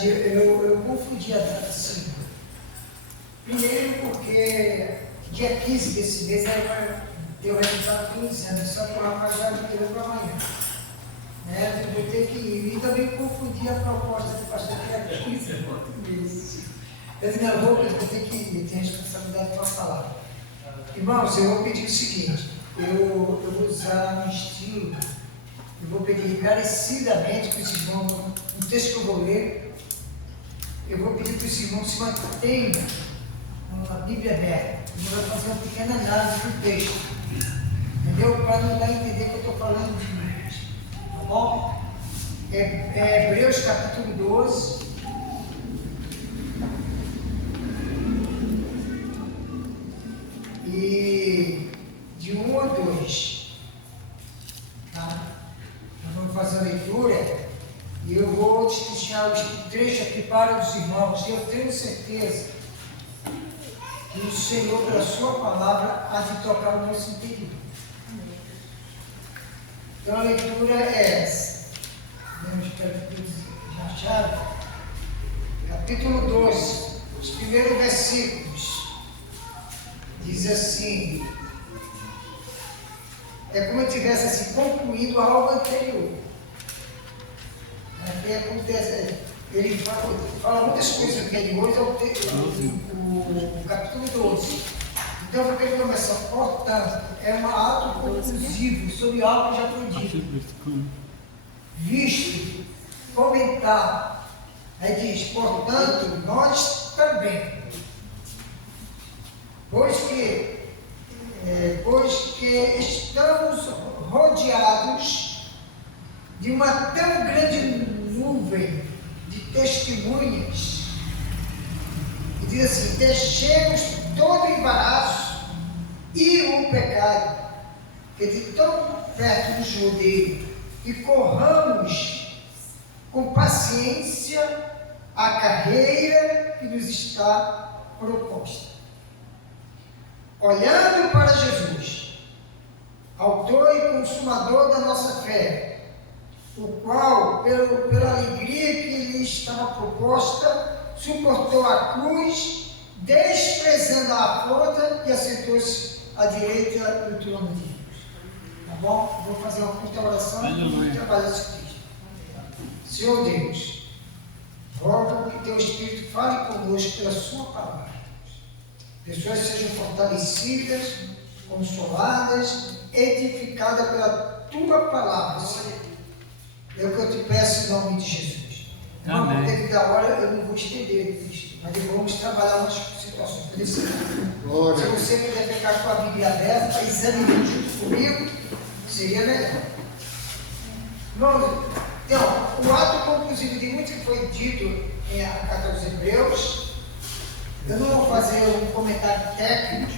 verdade, eu confundi a data, sim. Primeiro porque dia 15 desse mês deu resultado 15 anos, só que o rapaz já virou para amanhã. Né? Eu vou ter que ir. E também confundi a proposta do pastor que era 15 meses. Eu disse, não, eu vou ter que ir, eu tenho responsabilidade para falar. Irmãos, eu vou pedir o seguinte, eu vou usar um estilo, eu vou pedir encarecidamente para os irmãos, um texto que eu vou ler, eu vou pedir para os irmãos se mantenham uma Bíblia aberta. Eu vou fazer uma pequena análise do texto, entendeu? Para não dar a entender que eu estou falando de números, tá bom? Hebreus capítulo 12. E de 1 a 2, tá? Nós vamos fazer a leitura e eu vou destrinchar o trecho aqui para os irmãos. Eu tenho certeza que o Senhor, pela sua palavra, há de tocar o nosso interior. Então a leitura é essa. Espero que todos já acharam. Capítulo 12, os primeiros versículos. Diz assim, é como se tivesse assim, concluído algo anterior. Aqui acontece, ele fala muitas coisas anteriores ao o capítulo 12. Então, porque ele começa, portanto, é um ato conclusivo sobre algo já foi dito. Visto, comentado. Aí diz, portanto, nós também. Pois que estamos rodeados de uma tão grande nuvem de testemunhas, e diz assim, deixemos todo o embaraço e o pecado, que de tão perto nos rodeia, e corramos com paciência a carreira que nos está proposta. Olhando para Jesus, autor e consumador da nossa fé, o qual, pela alegria que lhe estava proposta, suportou a cruz, desprezando a afronta e assentou-se à direita do trono de Deus. Tá bom? Vou fazer uma curta oração e vou trabalhar esse texto. Senhor Deus, rogo que teu Espírito fale conosco pela sua palavra. Pessoas sejam fortalecidas, consoladas, edificadas pela tua palavra, Senhor. É o que eu te peço em nome de Jesus. Amém. Devido à hora, eu não vou estender isso, mas vamos trabalhar umas situações. Se você puder ficar com a Bíblia aberta, examinando junto comigo, seria melhor. Então, o ato conclusivo de muito que foi dito em a carta aos Hebreus, eu não vou fazer um comentário técnico,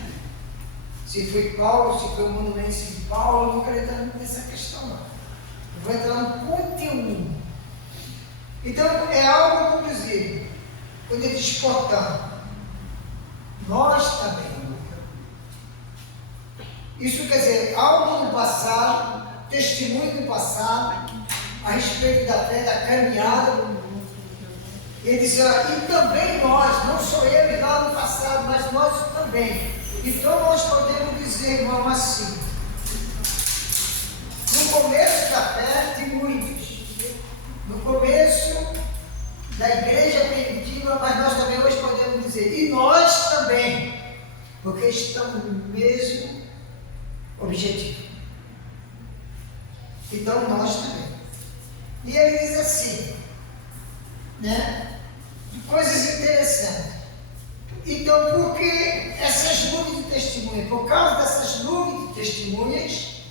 se foi Paulo, se foi o monumense de Paulo, eu não quero entrar nessa questão, não. Eu vou entrar no conteúdo. Então, é algo conclusivo. Quando ele diz, portanto, nós também. Isso quer dizer, algo no passado, testemunho do passado, a respeito da fé, da caminhada. Ele diz, e também nós, não sou eu lá no passado, mas nós também. Então nós podemos dizer, irmão, assim, no começo da fé de muitos, no começo da igreja primitiva, mas nós também hoje podemos dizer, e nós também, porque estamos no mesmo objetivo. Então nós também. E ele diz assim, né? Coisas interessantes. Então, por que essas nuvens de testemunhas? Por causa dessas nuvens de testemunhas,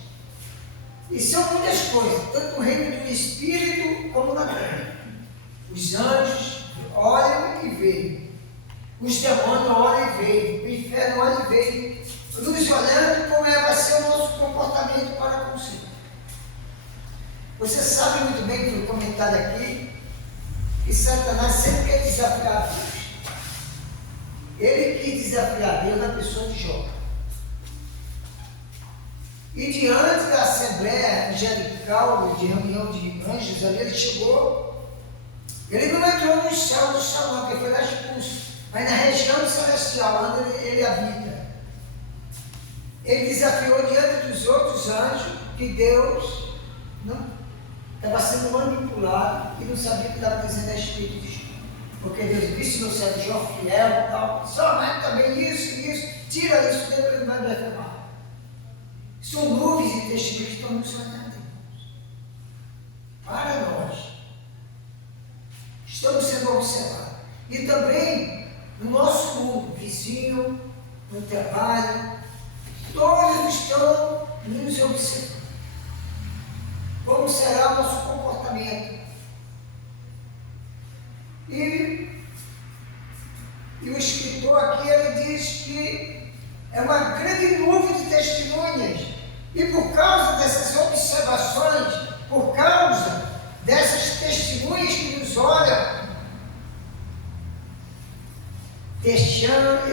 e são muitas coisas, tanto no reino do Espírito como na terra. Os anjos olham e veem, os demônios olham e veem, o inferno olha e vê, nos olhando como vai ser o nosso comportamento para consigo. Você sabe muito bem, pelo comentário aqui, que Satanás sempre quer desafiar a Deus. Ele quis desafiar Deus na pessoa de Jó. E diante da assembleia angelical, de reunião de anjos, ali ele chegou Ele não entrou no céu do céu, não, porque foi lá expulso, mas na região celestial, onde ele habita. Ele desafiou diante dos outros anjos que Deus não estava sendo manipulado e não sabia o que estava dizendo a respeito disso. Porque Deus disse no céu de Jó fiel e tal, só mais também isso, tira isso, Deus ele vai me reformar. São nuvens de testemunhos que estão nos olhando, irmãos. Para nós. Estamos sendo observados. E também no nosso mundo, vizinho, no trabalho, todos estão nos observando. Como será o nosso comportamento? E o escritor aqui, ele diz que é uma grande nuvem de testemunhas. E por causa dessas observações, por causa dessas testemunhas que nos olham,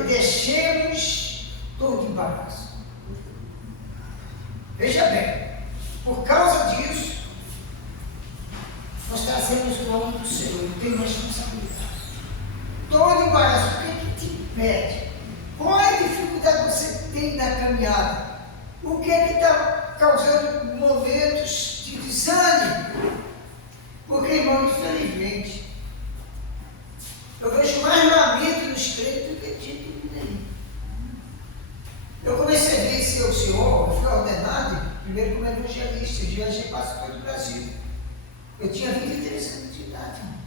deixemos todo embaraço. Veja bem, por causa disso, nós trazemos o nome do Senhor e temos responsabilidade. Todo embaraço, o que te impede? Qual é a dificuldade que você tem na caminhada? O que é que está causando momentos de desânimo? Porque, irmão, infelizmente, eu vejo mais lamento nos crentes do que título nenhum. Eu comecei a ver esse o Senhor, eu fui ordenado primeiro como evangelista, eu viajei quase todo o Brasil. Eu tinha 23 anos de idade, irmão.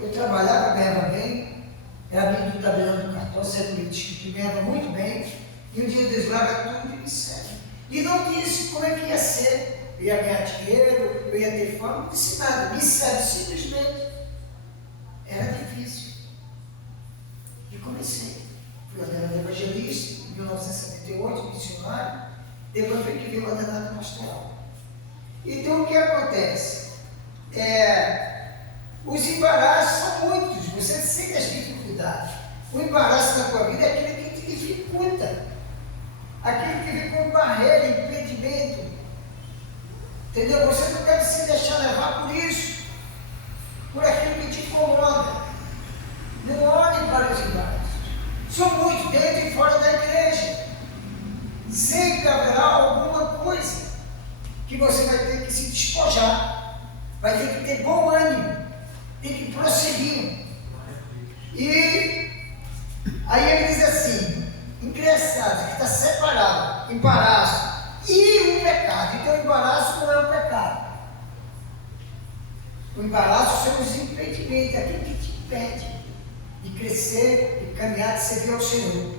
Eu trabalhava, ganhava bem, era amigo do tabelião do cartão, sempre me disse que ganhava muito bem, e um dia Deus larga tudo e me serve. E não disse como é que ia ser, eu ia ganhar dinheiro, eu ia ter fama, não disse nada, me serve simplesmente. Era difícil. E comecei. Fui ordenado evangelista, em 1978, missionário, depois foi que veio ordenado pastoral. Então o que acontece? Os embaraços são muitos, você sente as dificuldades. O embaraço da tua vida é aquele que te dificulta, aquele que vem com barreira, impedimento. Entendeu? Você não deve se deixar levar por isso, por aquilo que te incomoda. Não olhe para os embaraços. São muitos dentro e fora da igreja. Sempre haverá alguma coisa que você vai ter que se despojar, vai ter que ter bom ânimo, tem que prosseguir. E aí ele diz assim, engraçado, que está separado, embaraço e o pecado. Então o embaraço não é o pecado. O embaraço são os impedimentos, aquilo que te impede de crescer, de caminhar, de servir ao Senhor.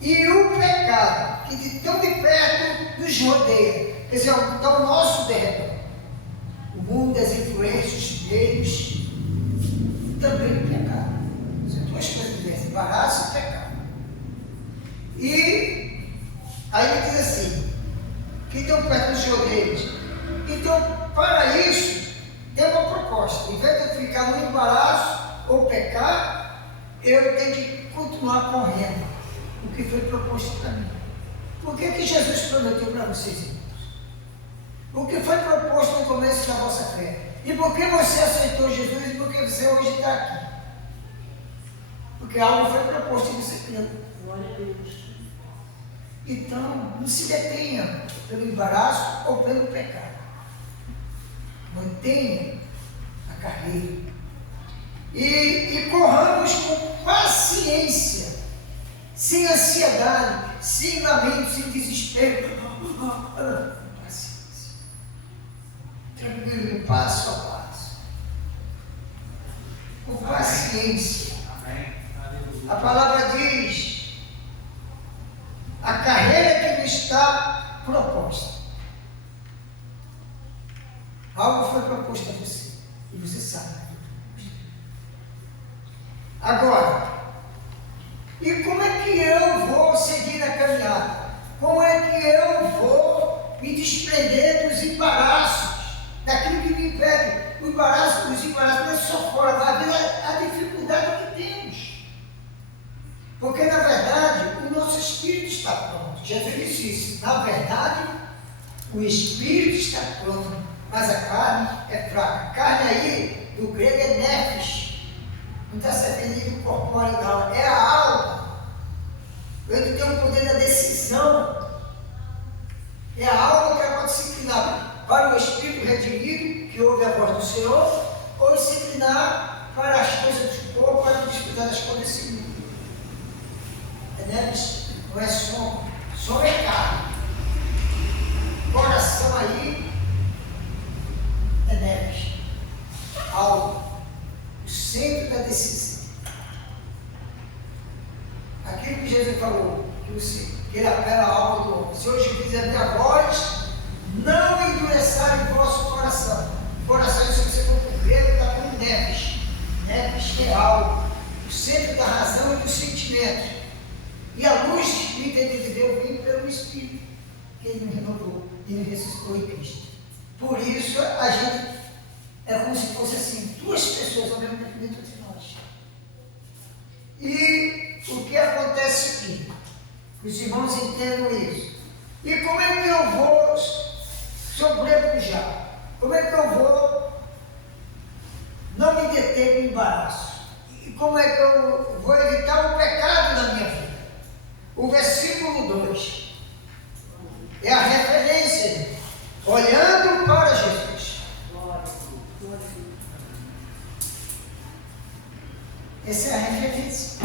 E o pecado, que de tão de perto nos rodeia, quer dizer, está ao nosso derredor. O mundo, as influências, os meios, também o pecado. São duas coisas diferentes, embaraço e pecado. E aí ele diz assim, que estão perto dos rodeios. Então, para isso, tem uma proposta. Em vez de eu ficar no embaraço ou pecar, eu tenho que continuar correndo o que foi proposto para mim. Por que Jesus prometeu para vocês, irmãos? O que foi proposto no começo da vossa fé? E por que você aceitou Jesus e por que você hoje está aqui? Porque algo foi proposto e você creu. Glória a Deus. Então, não se detenha pelo embaraço ou pelo pecado. Mantenha a carreira. E corramos com paciência, sem ansiedade, sem lamento, sem desespero. Paciência. Tranquilo, passo a passo. Com paciência. A palavra diz, a carreira que nos está proposta. Algo foi proposto a você, e você sabe. Agora, e como é que eu vou seguir na caminhada? Como é que eu vou me desprender dos embaraços, daquilo que me impede? O embaraço, os embaraços não é só fora da vida, a dificuldade que temos. Porque, na verdade, o nosso espírito está pronto. Jesus disse, na verdade, o espírito está pronto, mas a carne é fraca. Carne aí do grego é nefesh. Não está se referindo corpóreo, não. É a alma. Ele tem o poder da decisão. É a alma que ela pode se inclinar para o espírito redimido, que ouve a voz do Senhor, ou se inclinar para as coisas do corpo, para disputar as coisas desse mundo. É nefesh, não é som. Som é carne. Coração aí é nefesh. Alma. O centro da decisão. Aquilo que Jesus falou, que ele apela à alma do homem. Se hoje fiz a minha voz, não endureçar o vosso coração. Coração, se você for para o grego, está com nefesh. Nefesh é alma. O centro da razão e do sentimento. E a luz do Espírito de Deus vem pelo Espírito, que ele nos renovou, ele ressuscitou em Cristo. Por isso, a gente é como se fosse assim, duas pessoas ao mesmo tempo dentro de nós. E o que acontece aqui? Os irmãos entendam isso. E como é que eu vou sobrepujar? Como é que eu vou não me deter no embaraço? E como é que eu vou evitar o pecado na minha vida? O versículo 2 é a referência, olhando para Jesus. Essa é a referência.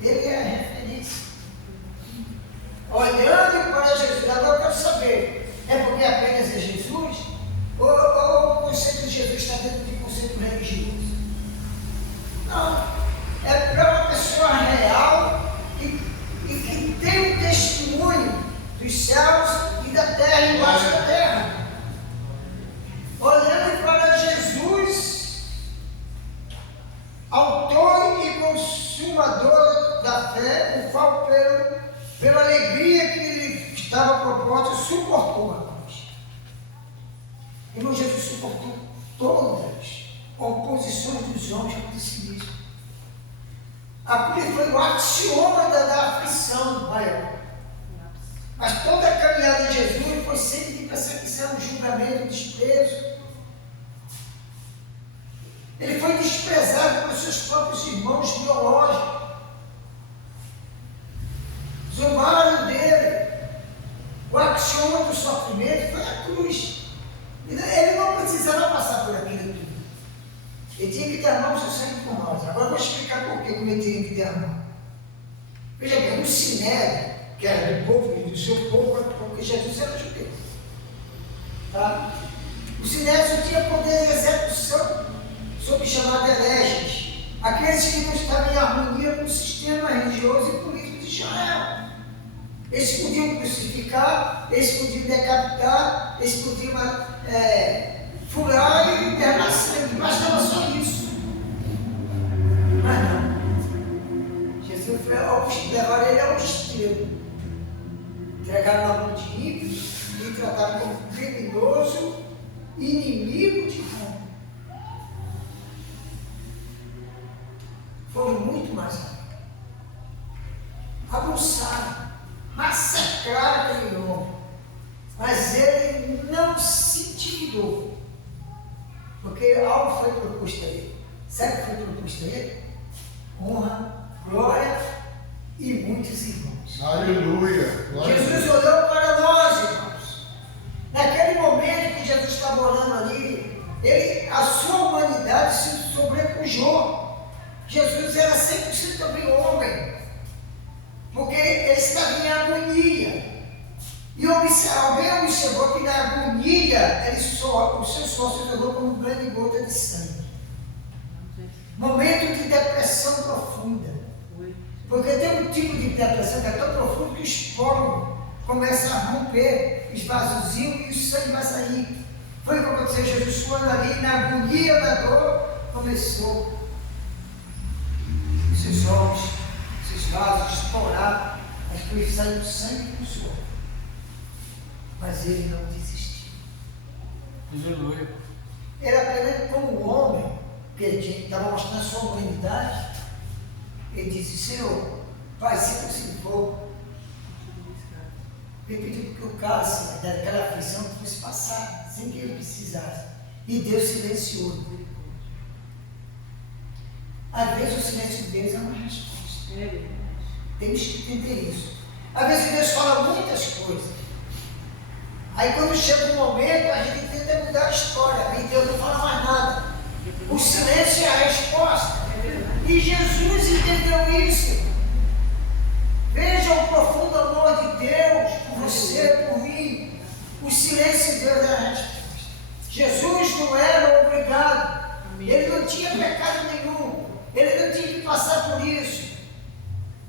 Ele é a referência. Olhando para Jesus. Agora eu quero saber, é porque apenas é Jesus? Ou o conceito de Jesus está dentro de conceito religioso? Não. É para uma pessoa real e que tem o testemunho dos céus e da terra e embaixo da terra. Olhando para Jesus, autor e consumador da fé, o qual pela alegria que lhe estava proposta, suportou a cruz. Irmão, Jesus suportou todas as oposições dos homens contra si mesmo. A cruz foi o axioma da aflição maior. Mas toda a caminhada de Jesus foi sempre de perseguição, julgamento, desprezo. Ele foi desprezado pelos seus próprios irmãos biológicos. Zombaram dele. O axioma do sofrimento foi a cruz. Ele não precisava passar por aquilo tudo. Ele tinha que derramar o seu sangue por nós. Agora eu vou explicar por que ele tinha que derramar. Veja bem, no Sinédrio, que era do povo, do seu povo, porque Jesus era judeu. Tá? O Sinédrio só tinha poder de execução sobre chamado hereges, aqueles que não estavam em harmonia com o sistema religioso e político de Israel. Eles podiam crucificar, eles podiam decapitar, eles podiam furar e derramar sangue, bastava só isso. Mas não. Jesus foi levar ele ao extremo. Entregaram na mão de ímpios e trataram como criminoso, inimigo de Roma. Foram muito mais além. Abusaram, massacraram aquele homem. Mas ele não se intimidou. Porque algo foi proposto a ele. Sabe o que foi proposto a ele? Honra, glória e muitos irmãos. Aleluia! Jesus olhou para nós, irmãos. Naquele momento que Jesus estava orando ali, a sua humanidade se sobrepujou. Jesus era 100% também homem, porque ele estava em agonia. E alguém observou que na agonia o seu suor se tornou como grande gota de sangue. Momento de depressão profunda. Porque tem um tipo de depressão que é tão profundo que os poros começam a romper, os vasozinhos e o sangue vai sair. Foi o que aconteceu, Jesus suando ali, na agonia da dor, começou os seus olhos, seus vasos estourar, as coisas saíram sangue com suor. Mas ele não desistiu. Aleluia. Ele apenas como homem, que ele estava mostrando a sua humanidade, ele disse: Senhor, Pai, se possível for, ele pediu que o cálice daquela aflição fosse passado, sem que ele precisasse. E Deus silenciou. Às vezes o silêncio de Deus é uma resposta. É verdade. Temos que entender isso. Às vezes Deus fala muitas coisas. Aí quando chega um momento, a gente tenta mudar a história. Aí Deus não fala mais nada. O silêncio é a resposta. E Jesus entendeu isso. Veja o profundo amor de Deus por você, por mim. O silêncio de Deus é a resposta. Jesus não era obrigado. Ele não tinha pecado nenhum. Ele não tinha que passar por isso.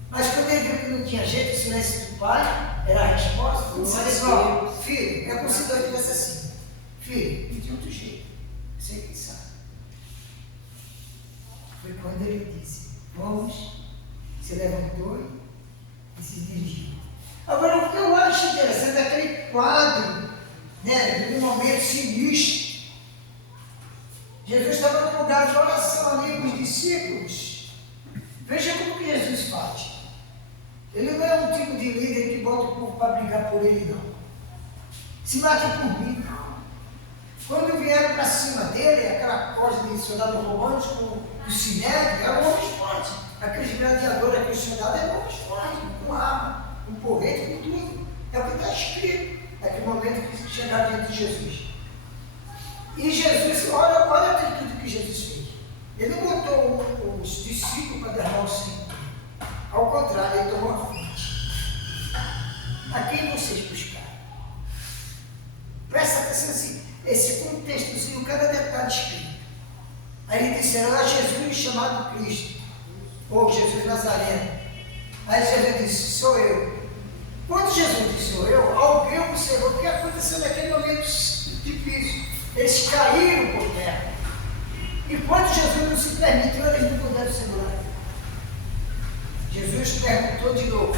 Mas quando ele viu que não tinha jeito, o silêncio do pai era a resposta. Ele disse assim, ó, filho, é como se Deus tivesse assim. Filho, me de outro jeito. Você que sabe. Foi quando ele disse, vamos, se levantou e se dirigiu. Agora, o que eu acho interessante é aquele quadro, né, de um momento sinistro. Jesus estava no lugar de oração ali com os discípulos. Veja como que Jesus faz. Ele não é um tipo de líder que bota o povo para brigar por ele, não. Se mate por mim, não. Quando vieram para cima dele, aquela coisa de soldado romano com o sinédrio, eram homens fortes. Aqueles gladiadores, aqueles soldados eram homens fortes, com arma, com porrete, com tudo. É o que está escrito naquele momento que chegaram diante de Jesus. E Jesus, olha tudo que Jesus fez. Ele não botou os discípulos para derramar o sangue. Ao contrário, ele tomou a frente. A quem vocês buscaram? Presta atenção assim, esse contextozinho, cada detalhe escrito. Aí ele disse, era Jesus chamado Cristo, ou Jesus Nazareno. Aí Jesus disse, sou eu. Quando Jesus disse, sou eu, alguém observou o que aconteceu naquele momento difícil. Eles caíram por terra. E quando Jesus não se permitiu, eles não puderam segurar. Jesus perguntou de novo,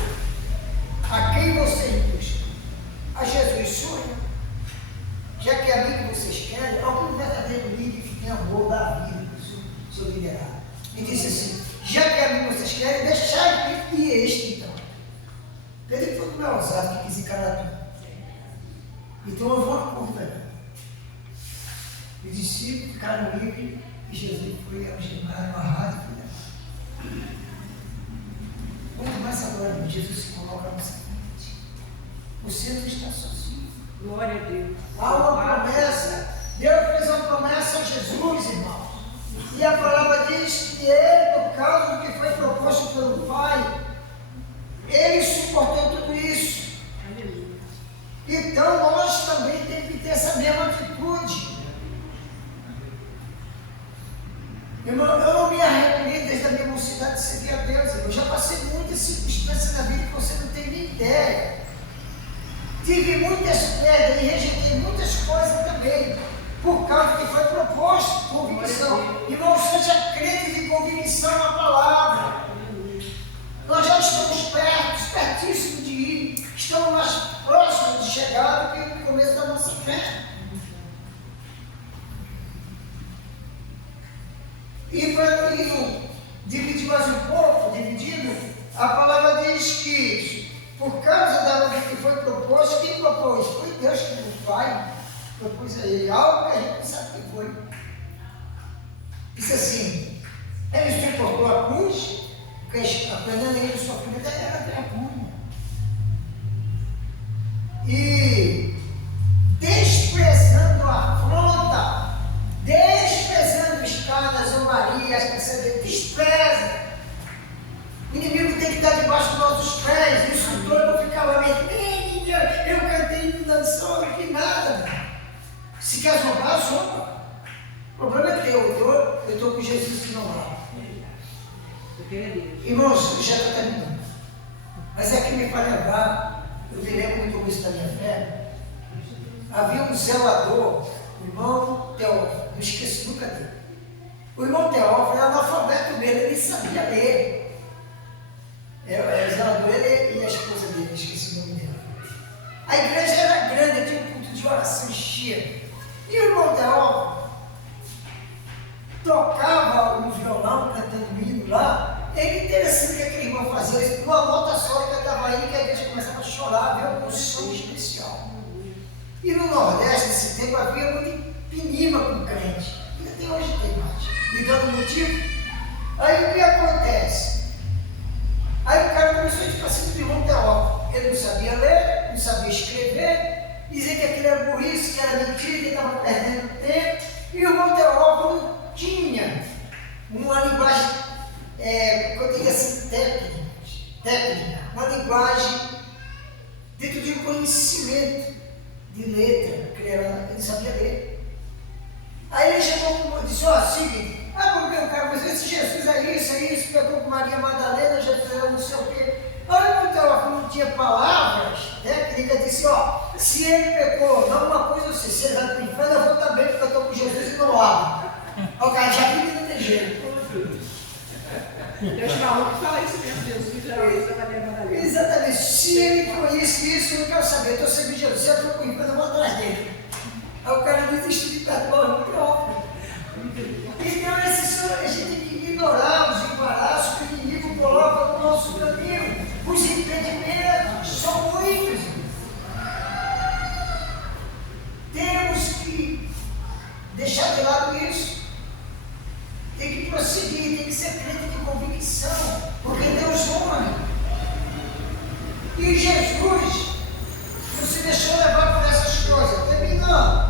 a quem vocês buscam? A Jesus, sou eu. Já que é a mim que vocês querem, algum verdadeiro líder que tem amor da vida, que sou liderado. E disse assim, já que é a mim que vocês querem, deixai e este então. Pedro foi como é ousado que quis encarar tudo. Então houve uma curva ali. Os discípulos ficaram livres e Jesus foi algemado, amarrado e foi levado. Muito mais agora, Jesus se coloca na nossa frente. Você não está sozinho. Glória a Deus. Há uma promessa. Deus fez uma promessa a Jesus, irmãos. E a palavra diz que ele, por causa do que foi proposto pelo Pai, ele suportou tudo isso. Aleluia. Então nós também temos que ter essa mesma atitude. Irmão, eu não me arrependi desde a minha mocidade de servir a Deus. Eu já passei muitas circunstâncias na vida que você não tem nem ideia. Tive muitas perdas e rejeitei muitas coisas também, por causa do que foi proposto, convicção. Irmão, seja crente de convicção na palavra. Nós já estamos pertíssimo de ir, estamos mais próximos de chegar do que no começo da nossa fé. E para dividir mais um pouco, dividindo, a palavra diz que, por causa do que foi proposto, quem propôs? Foi Deus, que o Pai propôs a ele algo que a gente não sabe o que foi. Disse assim, ele suportou a cruz, porque aprendendo ele o sofrimento era vergonha. E desprezando a afronta, desprezando escadas, zombarias, despreza. O inimigo tem que estar debaixo dos nossos pés, isso todo não ficava meio, eu cantei, não dançou, não fiz nada. Se quer zombar, zomba. O problema é teu, eu estou com Jesus que não vai. Irmãos, já está terminando. Mas é que me faz lembrar, eu me lembro no começo da minha fé, havia um zelador, o irmão Teófilo, não esqueço nunca dele. O irmão Teófilo era analfabeto mesmo, ele sabia ler. Era o zelador, ele e a esposa dele, esqueci o nome dela. A igreja era grande, tinha um culto de oração cheio. E o irmão Teófilo tocava um violão, cantando um hino lá. É interessante o que aquele irmão fazia. Uma nota só ele cantava aí, que a igreja começava a chorar, ver um som especial. E no Nordeste, nesse tempo, havia muito pinima com crente. E até hoje tem mais. Me dando motivo? Aí o que acontece? Aí o cara começou a tipo assim, de Monteópolis. Ele não sabia ler, não sabia escrever, dizia que aquilo era burrice, que era mentira, que ele estava perdendo tempo. E o Monteópolis tinha uma linguagem, eu digo assim, técnica, uma linguagem dentro de um conhecimento de letra, porque ele sabia ler. Aí ele chegou e disse, seguinte, porque o cara mas esse Jesus é isso, pegou com Maria Madalena, Jesus é não sei o quê. Aí o Monteópolis não tinha palavras técnicas, disse, se ele pecou, não uma coisa eu sei, se ele vai para o inferno, eu vou também, porque eu estou com Jesus e não abro. O cara já viu que não tem jeito. Deus falou que fala isso mesmo, Jesus já usa Maria Madalena. Exatamente. Se ele conhece isso, eu não quero saber. Estou servindo Jesus, se eu estou com o inferno, eu vou atrás dele. Aí o cara desistiu de perdoar o próprio. Então, a gente tem que ignorar os embaraços que o inimigo coloca no nosso caminho. Os impedimentos são muitos. Temos que deixar de lado isso. Tem que prosseguir, tem que ser crente de convicção, porque Deus honra. E Jesus não se deixou levar por essas coisas, terminando.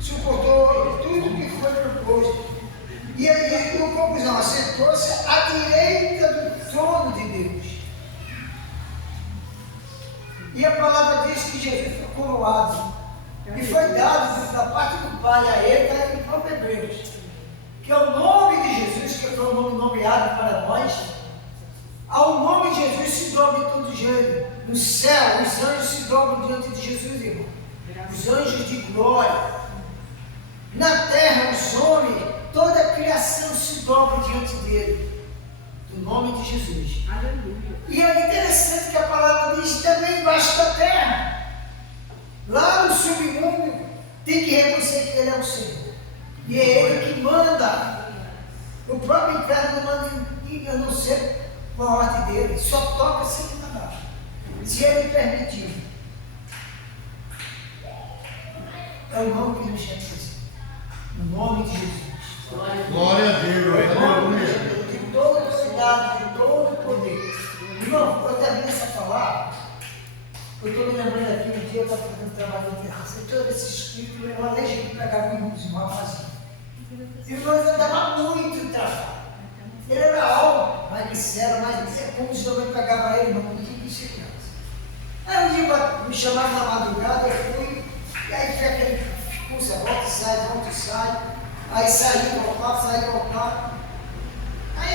Suportou tudo que foi proposto. E aí, no conclusão, assentou-se à direita do trono de Deus. E a palavra diz que Jesus foi coroado. E foi dado da parte do Pai a ele, está em próprio Hebreus. Que é o nome de Jesus, que foi o nome nomeado para nós. Ao nome de Jesus se dobra todo jeito. No céu, os anjos se dobram diante de Jesus, irmão. Os anjos de glória. Na terra, os homens, toda a criação se dobra diante dele. Do nome de Jesus. Aleluia. E é interessante que a palavra diz também embaixo da terra. Lá no submundo, tem que reconhecer que ele é o Senhor. E é ele que manda. O próprio inferno não manda ninguém, a não ser com a ordem dele. Só toca se ele mandar. Se ele permitir. É o nome que nos chama. O nome de Jesus. Glória a Deus. Aleluia. De toda autoridade, de todo poder. Irmão, eu termino essa palavra. Eu estou me lembrando aqui, um dia eu estava fazendo trabalho de terraça, e todo esse espírito, eu alejei de pegar com irmãos, uma vazia. Irmãos, eu dava muito trabalho. Ele era alto, magricelo, mas é como se eu pegava ele, irmão, muito de segurança. Aí um dia me chamaram na madrugada, eu fui, e aí foi aquele curso, volta e sai. Aí saí, voltava. Aí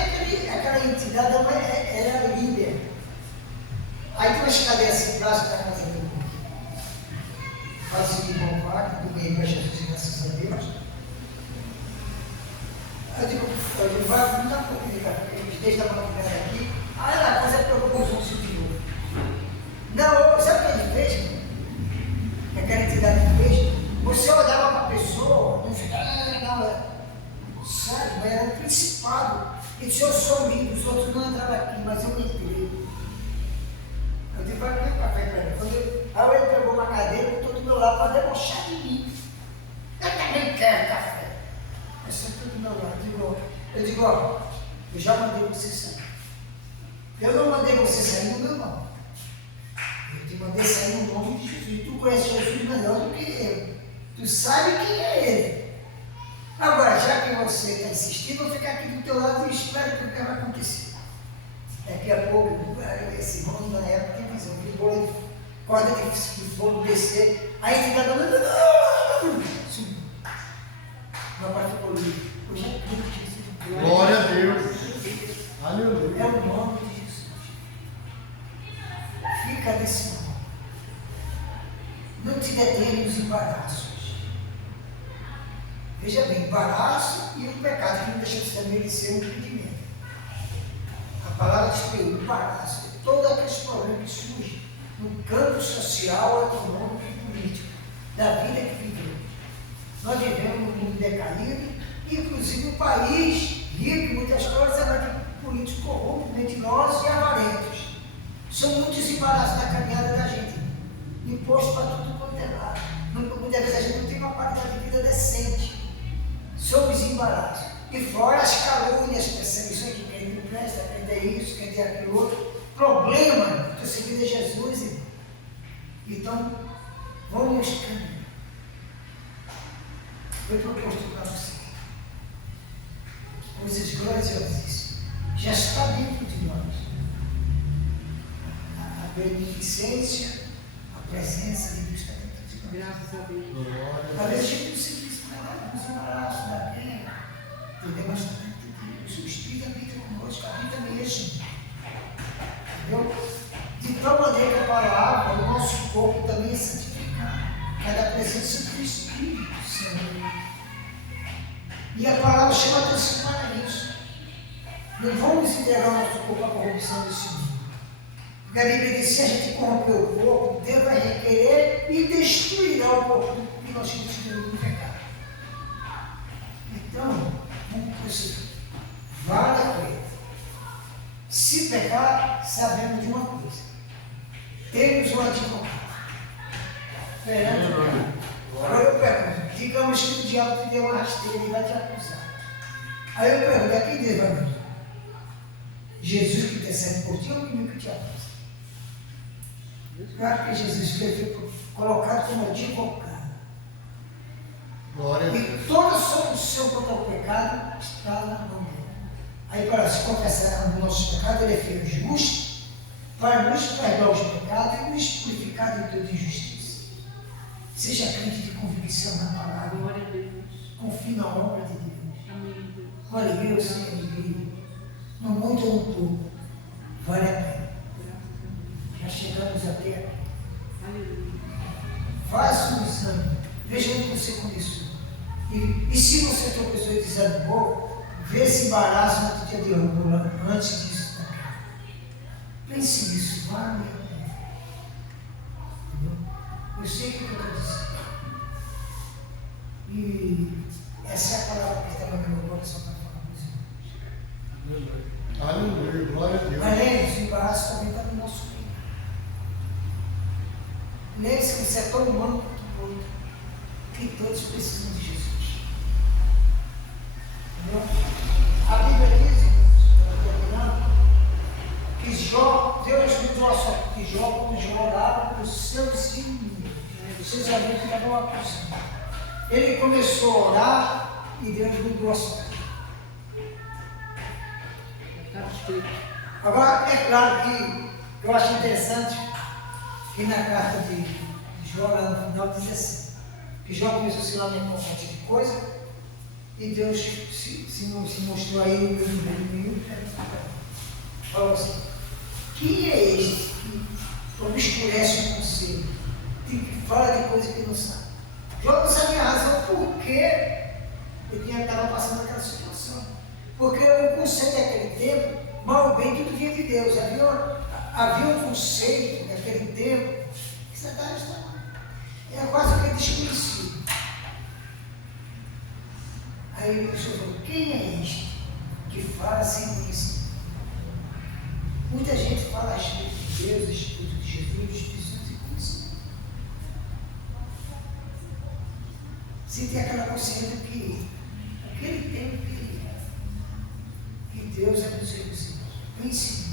aquela entidade, ela era líder. Aí tem umas cadeiras assim, braço da casa dele. Faz de bom quarto, do meio para Jesus, graças a Deus. Eu digo, vai, não dá para comigo, desde a madrugada aqui. Aí ela coisa preocupou com o senhor. Não, sabe o que ele fez? Aquela entidade que fez? Você olhava para a pessoa, não ficava, sabe, mas era um principado. Ele disse, eu sou lindo, os outros não entraram aqui, mas eu entrei. Eu disse, vai comer café para ele. Aí ele pegou uma cadeira, botou do meu lado para debochar de mim. Eu também quero café. Mas sentou do meu lado. Eu digo, eu já mandei você sair. Eu não mandei você sair no meu nome. Eu te mandei sair no nome de Jesus. E tu conhece Jesus melhor do que eu. Tu sabe quem é ele. Agora, já que você está insistindo, eu vou ficar aqui do teu lado e espero que o que vai acontecer. Daqui a pouco, esse irmão na época tem visão, que bolo de corda de fogo descer, aí ele está dando. Subiu. Meu pai ficou livre. Hoje é crente de Jesus. Glória a Deus. Aleluia. É o nome de Jesus. Fica nesse nome. Não te detenha nos embaraços. Veja bem, embaraço e um pecado que não deixa de também ser um impedimento. A palavra diz que o embaraço é todos aqueles problemas que surgem no campo social, econômico e político da vida que vivemos. Nós vivemos num mundo decaído, inclusive um país rico em muitas coisas, mas de políticos corruptos, mentirosos e avarentos. São muitos embaraços na caminhada da gente. Imposto para tudo quanto é lado. Muitas vezes a gente não tem uma qualidade de vida decente. Somos embaraços. E fora as calúnias, quem não presta, quem tem isso, quem tem aquilo outro. Problema, estou seguindo a Jesus, irmão. Então, vamos caminhar. Foi proposto para você. Coisas gloriosas. Já está dentro de nós. A beneficência, a presença de Deus está dentro de nós. Graças a Deus. Às vezes a gente não se diz para nos embaraços da guerra. Entendeu? Mas está dentro de Deus. O Espírito habita conosco, habita mesmo. Entendeu? De tal maneira que a palavra, o nosso corpo também é santificado. É da presença do Espírito Santo. E a palavra chama a atenção para isso. Não vamos entregar o nosso corpo à corrupção desse mundo. Porque a Bíblia diz que se a gente corromper o corpo, Deus vai requerer e destruirá o corpo que nós tivemos no pecado. Então, vamos prosseguir. Vale a pena. Se pecar, sabemos de uma coisa. Temos um advogado. Perante o pecado. Agora eu pergunto, digamos que o diabo te deu uma rasteira e vai te acusar. Aí eu pergunto, a quem Deus vai vir? Jesus que intercede por ti ou comigo que te acusa? Claro que Jesus foi colocado como advogado. Glória a Deus. E toda a solução contra o pecado está na mão dele. Aí para se confessar o nosso pecado, ele é fiel e justo para nos perdoar os pecados e nos purificar de toda injustiça. Seja crente de convicção na palavra. Glória a Deus. Confie na obra de Deus. Amém, Deus. Com alegria ou sem alegria. No muito ou no pouco. Vale a pena. Já chegamos até aqui. Aleluia. Faça um exame. Veja onde você começou. E se você tropeçou e desanimou, vê esse embaraço no dia de hoje, antes disso. Pense nisso. Vale a pena. Entendeu? Eu sei o que eu estou dizendo. E essa é a palavra que estava no meu coração para falar com você. Aleluia. Glória a Deus. Mas lembre-se, o embaraço também está no nosso meio. Lembre-se que você é tão humano quanto o outro. Que todos precisam de Jesus. Entendeu? A Bíblia diz, para terminar, que Jó, Deus mudou a sorte de Jó quando Jó orava para os seus inimigos. Os seus amigos estavam acusando. Ele começou a orar e Deus mudou a sorte. Está escrito. Agora, é claro que eu acho interessante que na carta de Jó, lá no final, diz assim, que Jó começou a se lamentar com um monte de coisa e Deus se mostrou a ele no meio. Falou assim, quem é este que obscurece o conselho, que fala de coisa que não sabe? Jó não sabia a razão por que ele estava passando aquela situação. Porque o conceito daquele tempo, mal ou bem, tudo vinha de Deus. Havia um conceito daquele tempo que Satanás era quase que desconhecido. Aí o Senhor falou, quem é este que fala sem conhecimento? Muita gente fala a respeito de Deus, a respeito de Jesus, de Espírito Santo sem conhecimento. Você tem aquela consciência que aquele tempo que Deus é misericordioso. Pense